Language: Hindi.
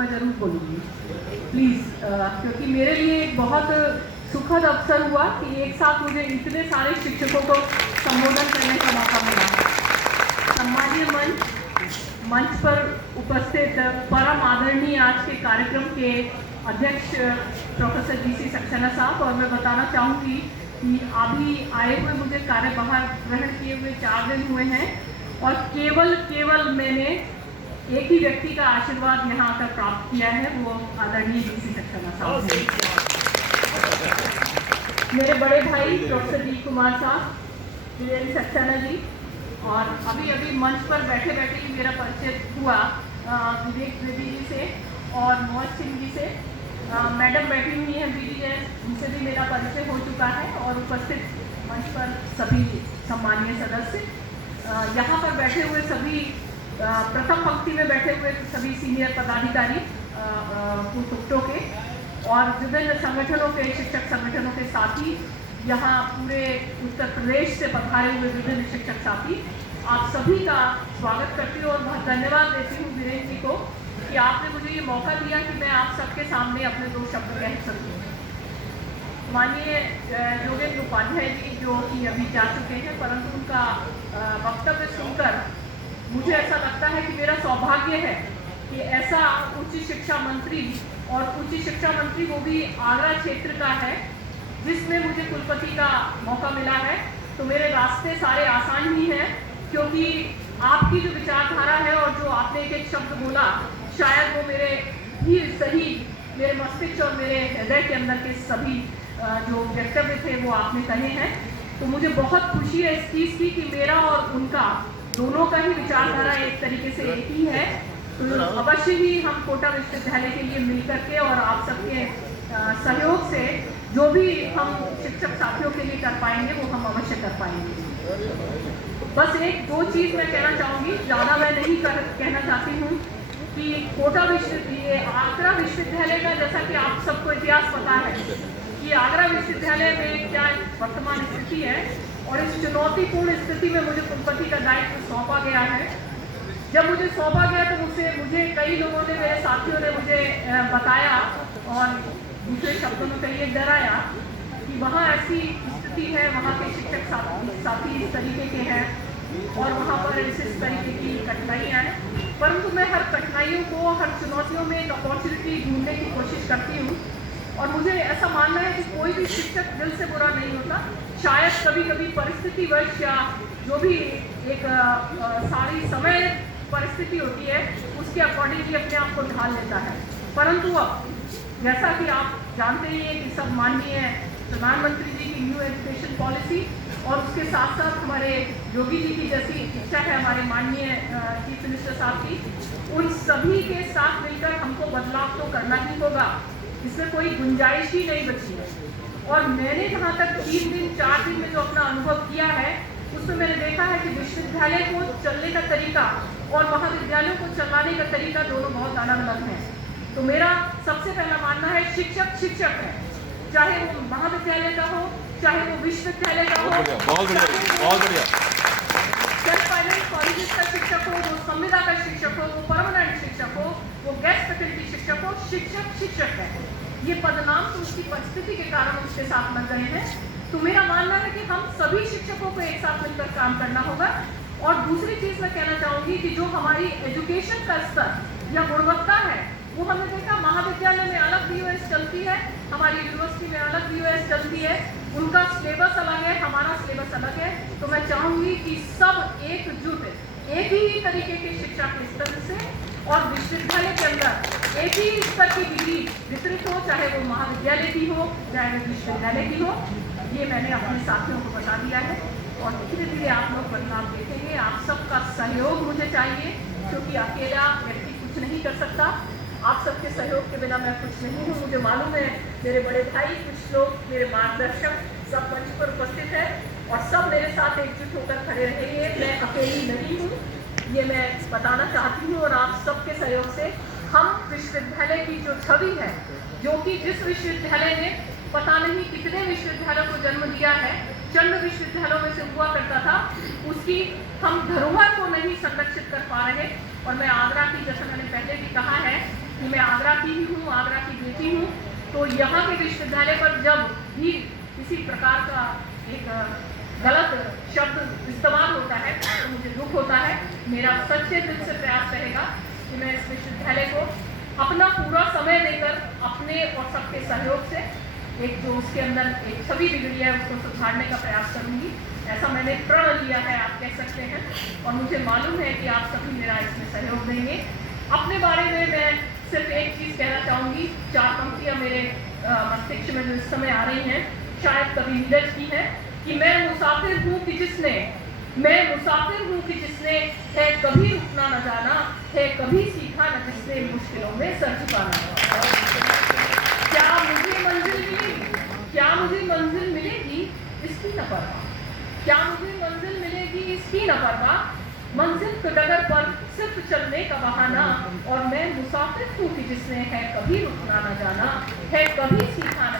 मैं ज़रूर बोलूँगी प्लीज़, क्योंकि मेरे लिए एक बहुत सुखद अवसर हुआ कि एक साथ मुझे इतने सारे शिक्षकों को संबोधन करने का मौका मिला। सम्मानीय मंच पर उपस्थित परम आदरणीय आज के कार्यक्रम के अध्यक्ष प्रोफेसर जी.सी. सक्सेना साहब, और मैं बताना चाहूँगी कि अभी आए हुए मुझे कार्यभार ग्रहण किए हुए 4 दिन हुए हैं और केवल मैंने एक ही व्यक्ति का आशीर्वाद यहाँ आकर प्राप्त किया है, वो आदरणीय जी.सी. सक्सेना साहब हैं। मेरे बड़े भाई प्रोफेसर डी कुमार साहब, वीरेंद्र सक्सेना जी, और अभी मंच पर बैठे ही मेरा परिचय हुआ विवेक द्विवेदी जी से और मोहन सिंह जी से। मैडम बैठी हुई हैं बीडी जैन, उनसे भी मेरा परिचय हो चुका है, और उपस्थित मंच पर सभी सम्मानीय सदस्य, यहाँ पर बैठे हुए सभी प्रथम पंक्ति में बैठे हुए सभी सीनियर पदाधिकारी टुकटों के और विभिन्न संगठनों के, शिक्षक संगठनों के साथी, यहाँ पूरे उत्तर प्रदेश से पधारे हुए विभिन्न शिक्षक साथी, आप सभी का स्वागत करती हूँ और बहुत धन्यवाद देती हूँ वीरेंद्र जी को कि आपने मुझे ये मौका दिया कि मैं आप सबके सामने अपने 2 शब्द कह सकूँ। माननीय योगेंद्र उपाध्याय जी जो कि अभी जा चुके हैं, परंतु उनका वक्तव्य सुनकर मुझे ऐसा लगता है कि मेरा सौभाग्य है कि ऐसा उच्च शिक्षा मंत्री, और उच्च शिक्षा मंत्री वो भी आगरा क्षेत्र का है, जिसमें मुझे कुलपति का मौका मिला है। तो मेरे रास्ते सारे आसान ही हैं, क्योंकि आपकी जो विचारधारा है और जो आपने एक शब्द बोला, शायद वो मेरे भी सही, मेरे मस्तिष्क और मेरे हृदय के अंदर के सभी जो वक्तव्य थे वो आपने कहे हैं। तो मुझे बहुत खुशी है इस चीज़ की कि मेरा और उनका दोनों का ही विचारधारा एक तरीके से एक ही है। तो अवश्य ही हम कोटा विश्वविद्यालय के लिए मिलकर के और आप सबके सहयोग से जो भी हम शिक्षक साथियों के लिए कर पाएंगे वो हम अवश्य कर पाएंगे। बस 1-2 चीज़ मैं कहना चाहूँगी, ज़्यादा मैं नहीं कहना चाहती हूँ कि कोटा विश्वविद्यालय, आगरा विश्वविद्यालय का, जैसा कि आप सबको इतिहास पता है कि आगरा विश्वविद्यालय में क्या वर्तमान स्थिति है, और इस चुनौतीपूर्ण स्थिति में मुझे कुलपति का दायित्व सौंपा गया है। जब मुझे सौंपा गया तो मुझे कई लोगों ने, मेरे साथियों ने मुझे बताया और दूसरे शब्दों में कहिए डराया कि वहाँ ऐसी स्थिति है, वहाँ के शिक्षक साथी इस तरीके के हैं और वहाँ पर इस तरीके की कठिनाइयाँ हैं। परंतु मैं हर कठिनाइयों को, हर चुनौतियों में एक अपॉर्चुनिटी ढूंढने की कोशिश करती हूँ, और मुझे ऐसा मानना है कि कोई भी शिक्षक दिल से बुरा नहीं होता। शायद कभी परिस्थितिवश या जो भी एक सारी समय परिस्थिति होती है उसके अकॉर्डिंगली अपने आप को ढाल लेता है। परंतु अब जैसा कि आप जानते ही हैं कि सब माननीय प्रधानमंत्री जी की न्यू एजुकेशन पॉलिसी और उसके साथ साथ हमारे योगी जी की जैसी इच्छा है, हमारे माननीय चीफ मिनिस्टर साहब की, उन सभी के साथ मिलकर हमको बदलाव तो करना ही होगा, इसमें कोई गुंजाइश ही नहीं बची है। और मैंने जहाँ तक 3-4 दिन में जो अपना अनुभव किया है, उसमें मैंने देखा है कि विश्वविद्यालय को चलने का तरीका और महाविद्यालयों को चलाने का तरीका दोनों बहुत अलग हैं। तो मेरा सबसे पहला मानना है शिक्षक है, चाहे वो महाविद्यालय का हो, चाहे वो विश्वविद्यालय का हो, बहुत बढ़िया। सेल्फ फाइनेंस कॉलेजेस का शिक्षक हो, वो संविदा का शिक्षक हो, वो परमानेंट शिक्षक हो, वो गेस्ट फैकल्टी शिक्षक हो, शिक्षक है। ये पदनाम तो उसकी परिस्थिति के कारण उसके साथ लग गए हैं। तो मेरा मानना है कि हम सभी शिक्षकों को एक साथ मिलकर काम करना होगा। और दूसरी चीज़ मैं कहना चाहूँगी कि जो हमारी एजुकेशन का स्तर या गुणवत्ता है, वो हमने देखा महाविद्यालय में अलग BOS चलती है, हमारी यूनिवर्सिटी में अलग BOS चलती है, उनका सिलेबस अलग है, हमारा सिलेबस अलग है। तो मैं चाहूँगी कि सब एकजुट एक ही तरीके की शिक्षा के स्तर से और विश्वविद्यालय के अंदर एक ही स्तर की डिग्री वितरित हो, चाहे वो महाविद्यालय की हो, चाहे वो विश्वविद्यालय की हो। ये मैंने अपने साथियों को बता दिया है और धीरे धीरे आप लोग बदलाव देखेंगे। आप सबका सहयोग मुझे चाहिए, क्योंकि अकेला व्यक्ति कुछ नहीं कर सकता। आप सबके सहयोग के बिना मैं कुछ नहीं हूँ। मुझे मालूम है मेरे बड़े भाई, कुछ लोग मेरे मार्गदर्शक सब मंच पर उपस्थित है और सब मेरे साथ एकजुट होकर खड़े रहेंगे। मैं अकेली नहीं हूँ, ये मैं बताना चाहती हूँ। और आप सबके सहयोग से हम विश्वविद्यालय की जो छवि है, जो कि जिस विश्वविद्यालय ने पता नहीं कितने विश्वविद्यालयों को जन्म दिया है, चंद विश्वविद्यालयों में से हुआ करता था, उसकी हम धरोहर को नहीं संरक्षित कर पा रहे। और मैं आगरा की, जैसा मैंने पहले भी कहा है कि मैं आगरा की ही हूँ, आगरा की बेटी हूँ। तो यहाँ के विश्वविद्यालय पर जब भी किसी प्रकार का एक गलत शब्द इस्तेमाल होता है तो मुझे दुख होता है। मेरा सच्चे दिल से प्रयास रहेगा कि मैं इस विश्वविद्यालय को अपना पूरा समय देकर अपने और सबके सहयोग से एक जो उसके अंदर एक छवि बिगड़ी है उसको सुधारने का प्रयास करूंगी। ऐसा मैंने प्रण लिया है, आप कह सकते हैं, और मुझे मालूम है कि आप सभी मेरा इसमें सहयोग देंगे। अपने बारे में मैं सिर्फ एक चीज़ कहना चाहूँगी। 4 पंक्तियाँ मेरे मस्तिष्क में जो इस समय आ रही हैं, शायद कभी नीरज की है कि मैं मुसाफिर हूँ कि जिसने है कभी रुकना न जाना, है कभी सीखा न जिसने मुश्किलों में सर झुकाना। क्या मुझे मंजिल मिलेगी, क्या मुझे मंजिल मिलेगी इसकी न परवाह, क्या मुझे मंजिल मिलेगी इसकी न परवाह। मंजिल के डगर पर सिर्फ चलने का बहाना, और मैं मुसाफिर हूँ कि जिसने है कभी रुकना न जाना, है कभी सीखा न